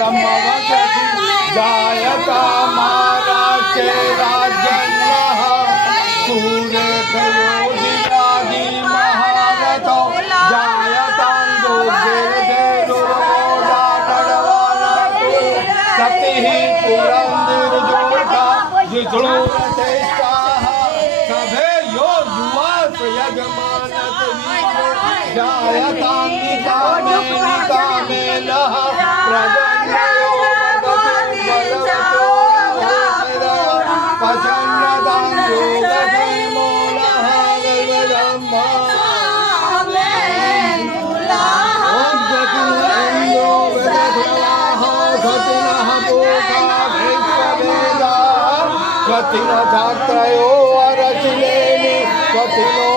ब्रह्मवदति जायता महाराष्ट्रे राज्यन्नः सूर्ययोधिरादि महारथो जायतां दुर्गेर्देरुरोदानडवानतु सतिः पुरंदिर्जोधा जिज्ञोरतेष्टाः सभे यो युवास यजमानत वीरो जायतां निकामेनः प्रजन्यो वदति बलवतो पचन्नदां योगधर्मोऽनः गगधम्मा ॐ गतिरेन्द्रो वेदग्रवाः गतिनः पोका वैश्ववेदाः गतिनः धात्रयो अरचिलेनि गतिनो